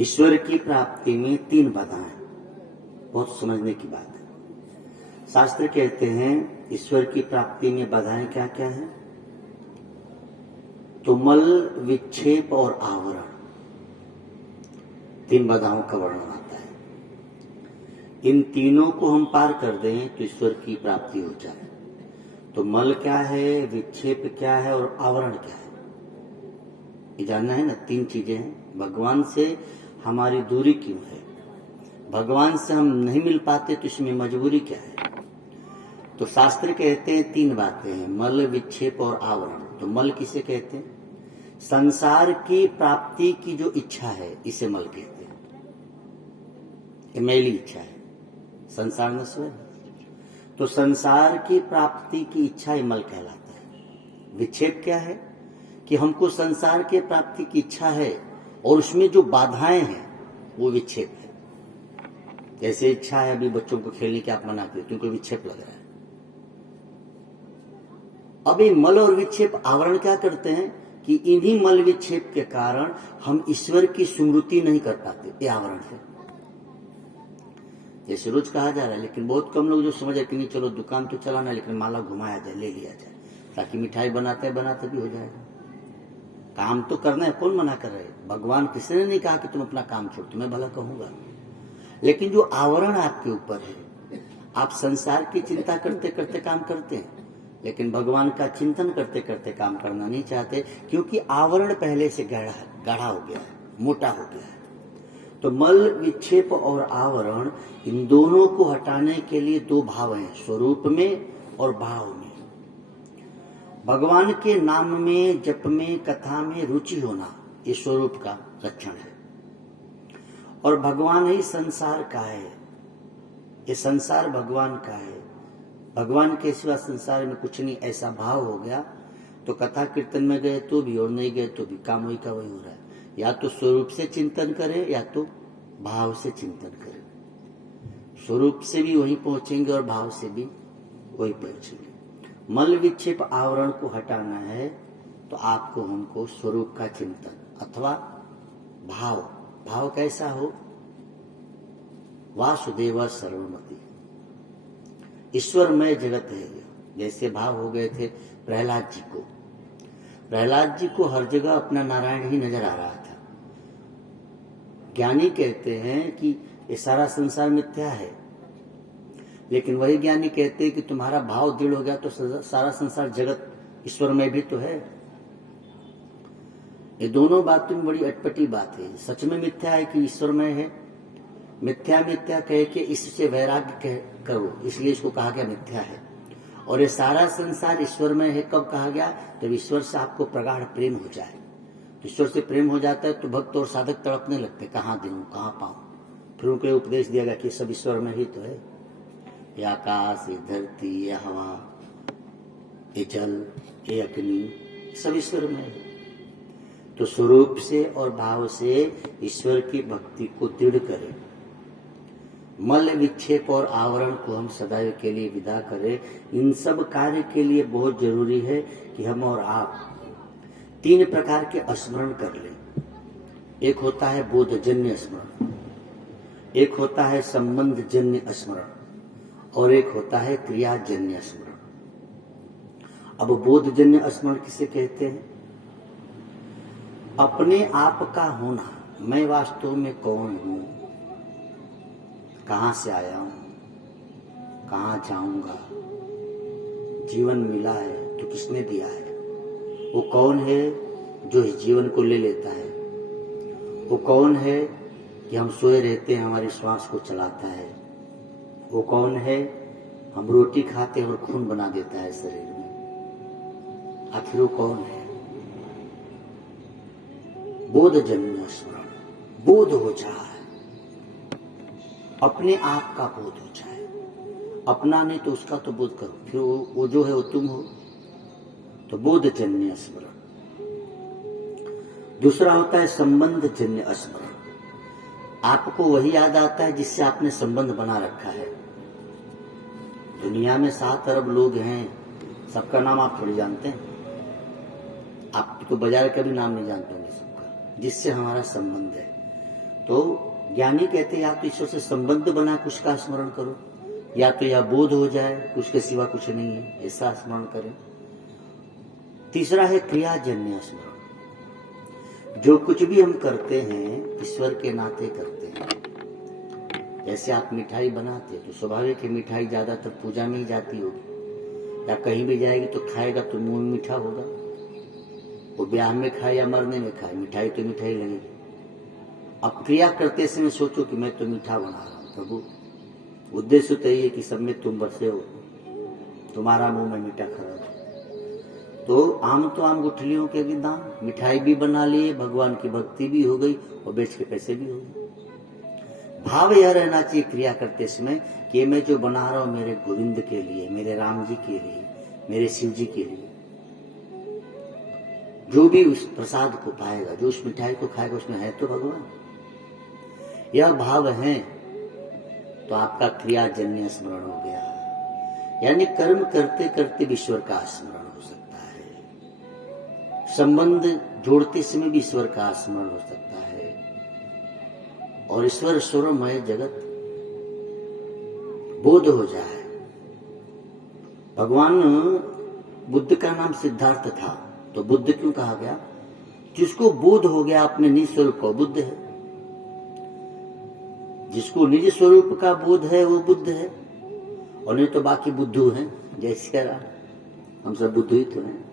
ईश्वर की प्राप्ति में 3 बाधाएं, बहुत समझने की बात है। शास्त्र कहते हैं ईश्वर की प्राप्ति में बाधाएं क्या क्या है? तो मल, विक्षेप और आवरण, 3 बाधाओं का वर्णन आता है। इन तीनों को हम पार कर दें तो ईश्वर की प्राप्ति हो जाए। तो मल क्या है, विक्षेप क्या है और आवरण क्या है, ये जानना है ना। 3 चीजें हैं। भगवान से हमारी दूरी क्यों है, भगवान से हम नहीं मिल पाते तो इसमें मजबूरी क्या है? तो शास्त्र कहते हैं 3 बातें हैं, मल, विक्षेप और आवरण। तो मल किसे कहते हैं? संसार की प्राप्ति की जो इच्छा है इसे मल कहते हैं। ये मैली इच्छा है, संसार नश्वर है, तो संसार की प्राप्ति की इच्छा ही मल कहलाता है। विक्षेप क्या है? कि हमको संसार के प्राप्ति की इच्छा है और उसमें जो बाधाएं हैं वो विक्षेप है। जैसे इच्छा है अभी बच्चों को खेलने की, आप मना करते क्योंकि विक्षेप लग रहा है। अब ये मल और विक्षेप आवरण क्या करते हैं कि इन्हीं मल विक्षेप के कारण हम ईश्वर की स्मृति नहीं कर पाते, ये आवरण है। जैसे रोज कहा जा रहा है, लेकिन बहुत कम लोग जो समझ रहे कि नहीं चलो दुकान तो चलाना, लेकिन माला घुमाया जाए, ले लिया जाए, ताकि मिठाई बनाते बनाते भी हो जाएगा। काम तो करना है, कौन मना कर रहे हैं? भगवान किसी ने नहीं कहा कि तुम अपना काम छोड़, तुम्हें भला कहूंगा। लेकिन जो आवरण आपके ऊपर है, आप संसार की चिंता करते करते काम करते हैं, लेकिन भगवान का चिंतन करते करते काम करना नहीं चाहते, क्योंकि आवरण पहले से गाढ़ा हो गया है, मोटा हो गया है। तो मल, विक्षेप और आवरण, इन दोनों को हटाने के लिए 2 भाव हैं, स्वरूप में और भाव में। भगवान के नाम में, जप में, कथा में रुचि होना, ये स्वरूप का लक्षण है। और भगवान ही संसार का है, ये संसार भगवान का है, भगवान के सिवा संसार में कुछ नहीं, ऐसा भाव हो गया तो कथा कीर्तन में गए तो भी और नहीं गए तो भी काम वही का वही हो रहा है। या तो स्वरूप से चिंतन करें या तो भाव से चिंतन करें। स्वरूप से भी वहीं पहुंचेंगे और भाव से भी वहीं पहुंचेंगे। मल, विक्षेप, आवरण को हटाना है तो आपको हमको स्वरूप का चिंतन अथवा भाव, भाव कैसा हो? वासुदेव सर्वमति, ईश्वरमय जगत है। जैसे भाव हो गए थे प्रहलाद जी को। प्रहलाद जी को हर जगह अपना नारायण ही नजर आ रहा था। ज्ञानी कहते हैं कि ये सारा संसार मिथ्या है, लेकिन वही ज्ञानी कहते हैं कि तुम्हारा भाव दृढ़ हो गया तो सारा संसार जगत ईश्वरमय भी तो है। ये दोनों बातों में बड़ी अटपटी बात है। सच में मिथ्या है कि ईश्वरमय है? मिथ्या मिथ्या कह के इससे वैराग्य करो, इसलिए इसको कहा गया मिथ्या है। और ये सारा संसार ईश्वरमय है कब कहा गया? जब ईश्वर से आपको प्रगाढ़ प्रेम हो जाए। तो ईश्वर से प्रेम हो जाता है तो भक्त और साधक तड़पने लगते, कहाँ देऊं, कहाँ पाऊं। फिर उनको उपदेश दिया गया कि सब ईश्वरमय ही तो है। ये आकाश, ये धरती, ये हवा, ये जल, ये अग्नि, सब ईश्वरमय है। तो स्वरूप से और भाव से ईश्वर की भक्ति को दृढ़ करें। मल, विक्षेप और आवरण को हम सदैव के लिए विदा करें। इन सब कार्य के लिए बहुत जरूरी है कि हम और आप 3 प्रकार के स्मरण कर लें। एक होता है बोधजन्य स्मरण, एक होता है संबंधजन्य स्मरण और एक होता है क्रियाजन्य स्मरण। अब बोधजन्य स्मरण किसे कहते हैं? अपने आप का होना, मैं वास्तव में कौन हूं, कहां से आया हूं, कहां जाऊंगा, जीवन मिला है तो किसने दिया है, वो कौन है जो इस जीवन को ले लेता है, वो कौन है कि हम सोए रहते हैं हमारी श्वास को चलाता है, वो कौन है हम रोटी खाते हैं और खून बना देता है शरीर में, आखिर वो कौन है? बोधजन्य स्मरण, बोध हो जाए, अपने आप का बोध हो जाए। अपना नहीं तो उसका तो बोध करो, फिर वो जो है वो तुम हो। तो बोधजन्य स्मरण। दूसरा होता है संबंधजन्य स्मरण। आपको वही याद आता है जिससे आपने संबंध बना रखा है। दुनिया में 7 अरब लोग हैं, सबका नाम आप थोड़ी जानते हैं। आप तो बाजार का भी नाम नहीं जानते होंगे सबका, जिससे हमारा संबंध है। तो ज्ञानी कहते हैं या तो ईश्वर से संबंध बना कुछ का स्मरण करो, या तो यह बोध हो जाए कुछ के सिवा कुछ नहीं है, ऐसा स्मरण करें। तीसरा है क्रियाजन्य स्मरण। जो कुछ भी हम करते हैं ईश्वर के नाते करते हैं। जैसे आप मिठाई बनाते तो स्वाभाविक है मिठाई ज्यादातर पूजा में ही जाती होगी, या कहीं भी जाएगी तो खाएगा तो मुंह में मीठा होगा। वो ब्याह में खाए या मरने में खाए, मिठाई तो मिठाई लगेगी। अब क्रिया करते समय सोचो कि मैं तो मीठा बना रहा हूं प्रभु, उद्देश्य तो यही है कि सब में तुम बसे हो, तुम्हारा मुंह में मीठा खरा। तो आम गुठलियों के दाम, मिठाई भी बना लिए, भगवान की भक्ति भी हो गई और बेच के पैसे भी हो गए। भाव यह रहना चाहिए क्रिया करते समय कि मैं जो बना रहा हूं मेरे गोविंद के लिए, मेरे राम जी के लिए, मेरे शिव जी के लिए। जो भी उस प्रसाद को पाएगा, जो उस मिठाई को खाएगा, उसमें है तो भगवान। यह भाव है तो आपका क्रियाजन्य स्मरण हो गया, यानी कर्म करते करते भी ईश्वर का स्मरण हो सकता है। संबंध जोड़ते समय भी ईश्वर का स्मरण हो सकता है, और ईश्वर स्वरमय जगत बोध हो जाए। भगवान बुद्ध का नाम सिद्धार्थ था, तो बुद्ध क्यों कहा गया? जिसको बोध हो गया अपने निज स्वरूप को, बुद्ध है। जिसको निज स्वरूप का बोध है वो बुद्ध है, और नहीं तो बाकी बुद्धू हैं। जय श्री राम, हम सब बुद्धू ही तो हैं।